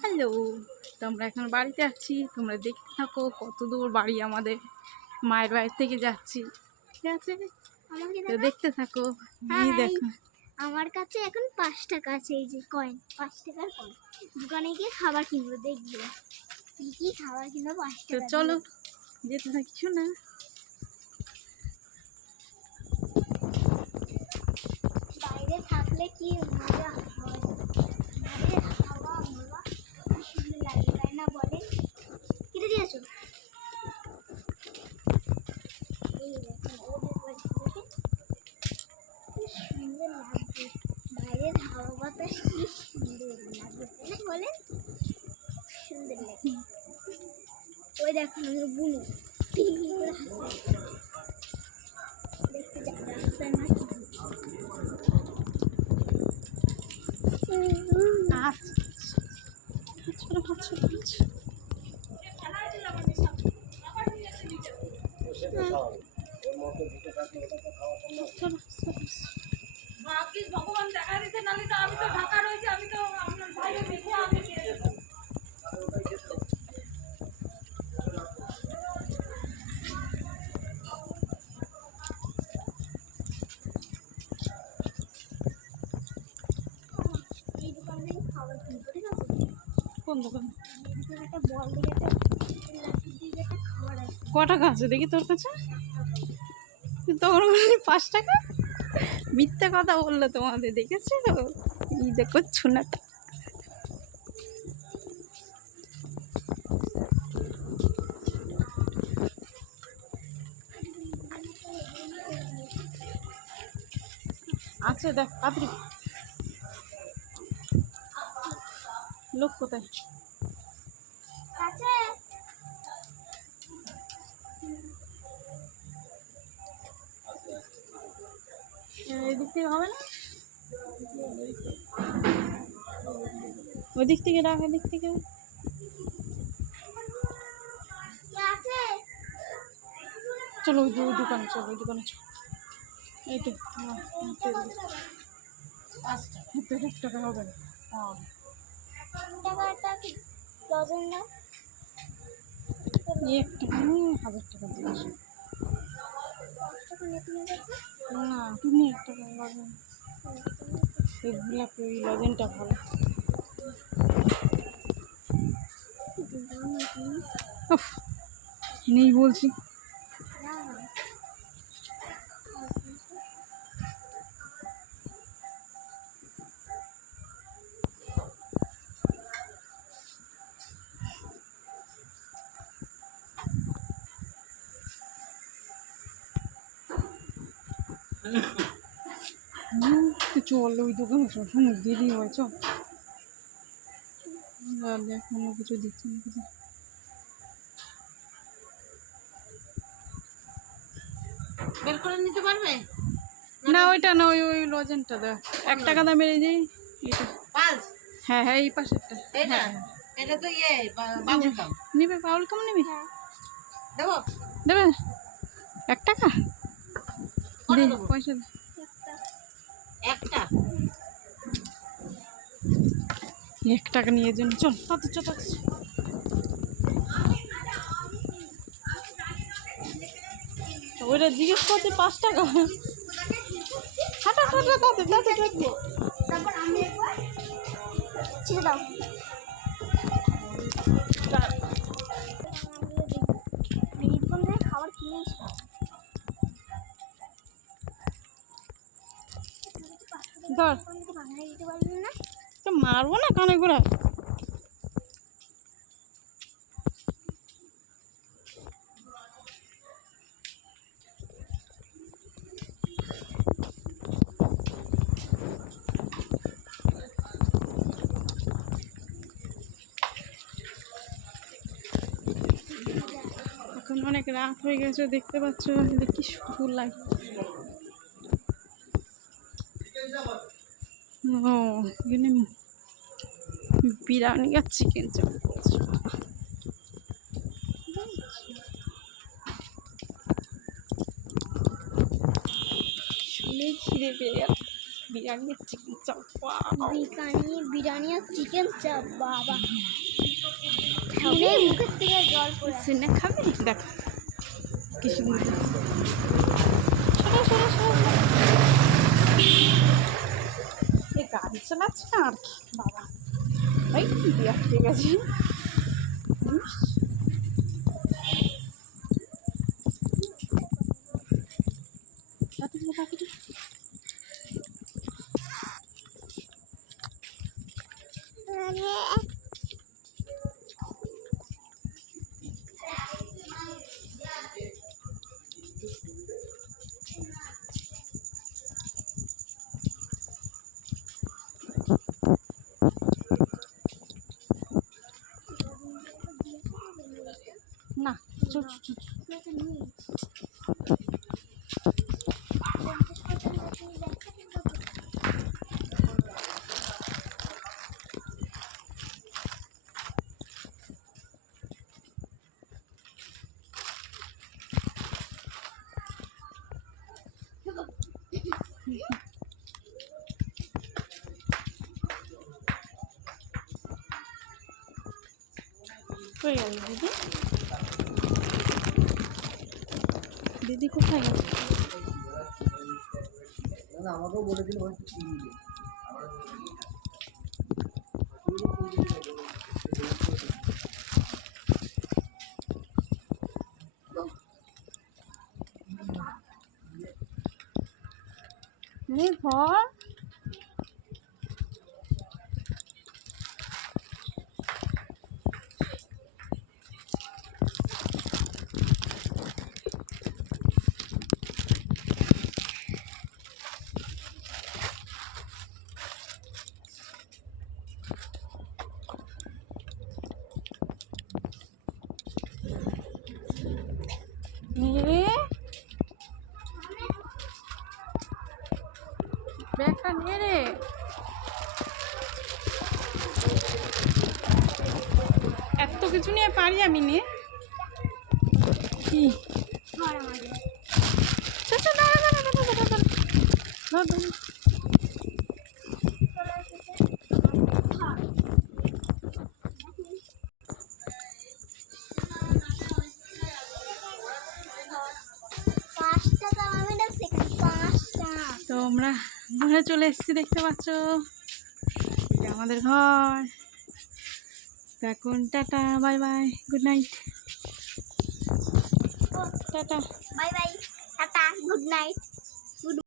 Hello, তো আমরা এখন বাড়িতে আছি। তোমরা দেখতে থাকো কত দূর বাড়ি আমাদের। মায়ের বাড়ি থেকে যাচ্ছি, ঠিক আছে? তো দেখতে থাকো। এই দেখো আমার কাছে এখন 5 টাকা আছে, এই যে কয়েন, 5 টাকার কয়েন। দোকানে গিয়ে খাবার কিনবো, দেখবো কি খাবার কিনবো 5 তো টাকা। চলো যেতে থাকি। শোনা বাইরে থাকলে কি মজা হয়, বাইরে হাওয়া হাওয়া কি সুন্দর লাগে, তাই না বলেন? কেটে দিয়েছো? এই দেখো ওদের বাড়ি থেকে কি সুন্দর লাগছে, বাইরের হাওয়া বাতাস কি সুন্দর লাগে, তাই না বলেন? সুন্দর লাগে। ওই দেখো আমার বুনু দেখতে যাচ্ছে রাস্তায় না কি ভগবান দেখা দিচ্ছে, নালে তো আমি তো ঢাকা রয়েছে, আমি তো আপনার ভাইকে দেখে আমি এই দোকান থেকে খাবার কিনবো, ঠিক আছে? কোন দোকান? একটা বল দিয়ে একটা লাঠি দিয়ে একটা খাবার আছে। ক টাকা আছে দেখি তোর কাছে? তখন বললি 5 টাকা। মিথ্যা কথা বললো তোমাদের, দেখেছো? এই দেখো ছোনাটা। আচ্ছা দেখ আপনি লোক কোথায়? কাছে এদিক থেকে হবে না, ওই দিক থেকে ডাক, এদিক থেকে। আছে চলো ওই দোকানে, চলো ওই দোকানে চলো। এই তো 1 টাকা হবে না। হ্যাঁ টাকাটা কি ডজন না? 1 টাকা নিয়ে 1000 টাকা জিনিস। 5 টাকা নিতে গেছে না তুমি 1 টাকা লজেন, এই গোলাপি ওই লজেনটা ভালো। উফ, নেই বলছি। চল ওই দোকানে চল, শুনুক দেরি হয়। চল দেখ অন্য কিছু দিচ্ছে না কিছু। বের করে নিতে পারবে না ওইটা না, ওই ওই লজেনটা দেখ। 1 টাকা দামের এই যে এটা। পালস? হ্যাঁ হ্যাঁ এই পাশেরটা। এটা হ্যাঁ এটা তো ইয়ে বাবুল কাম। নিবে, পাউল কম নিবি? দেবো? দেবে 1 টাকা কত দে, দেবো? পয়সা দে। একটা 1 টাকা নিয়ে জন্য চল। কত চল ওইটা জিজ্ঞেস করতে 5 টাকা। হাঁটা হাঁটা তাতে তাতে দেখবো। তারপর আমি একবার ছেড়ে দাও। এই দোকান থেকে খাবার কিনেছি, ধর দোকান থেকে বানিয়ে দিতে পারবি না? তো মারবো না কানে গোড়া। এখন অনেক রাত হয়ে গেছে, দেখতে পাচ্ছ কি সুন্দর লাগে। ও এখানে বিরিয়ানি আর চিকেন চাপ শুনে খিদে পেয়ে গেল। বিরিয়ানি চিকেন চাপ বিরিয়ানি আর চিকেন চাপ বাবা শুনে মুখের থেকে জল পড়ে আসছে। সিনে খাবে দেখো কি সুন্দর সরো, সরো, সরো, সরো। এই গাড়ি চালাচ্ছে না আর কি বাবা ওই বিয়া ঠিক আছে না চুপ চুপ কই গেল দিদি দিদি কোথায় গেল আমাকেও বলেছিল হয়তো চিনি ঘর ব্যাগটা নিয়ে রে এত কিছু নিয়ে পারি আমি নিয়ে কি ঘর আমাদের পাঁচটা দামাবে না সেখানে পাঁচটা তো আমরা ঘরে চলে এসেছি দেখতে পাচ্ছ এটা আমাদের ঘর তো এখন tata bye bye good night tata bye bye tata good night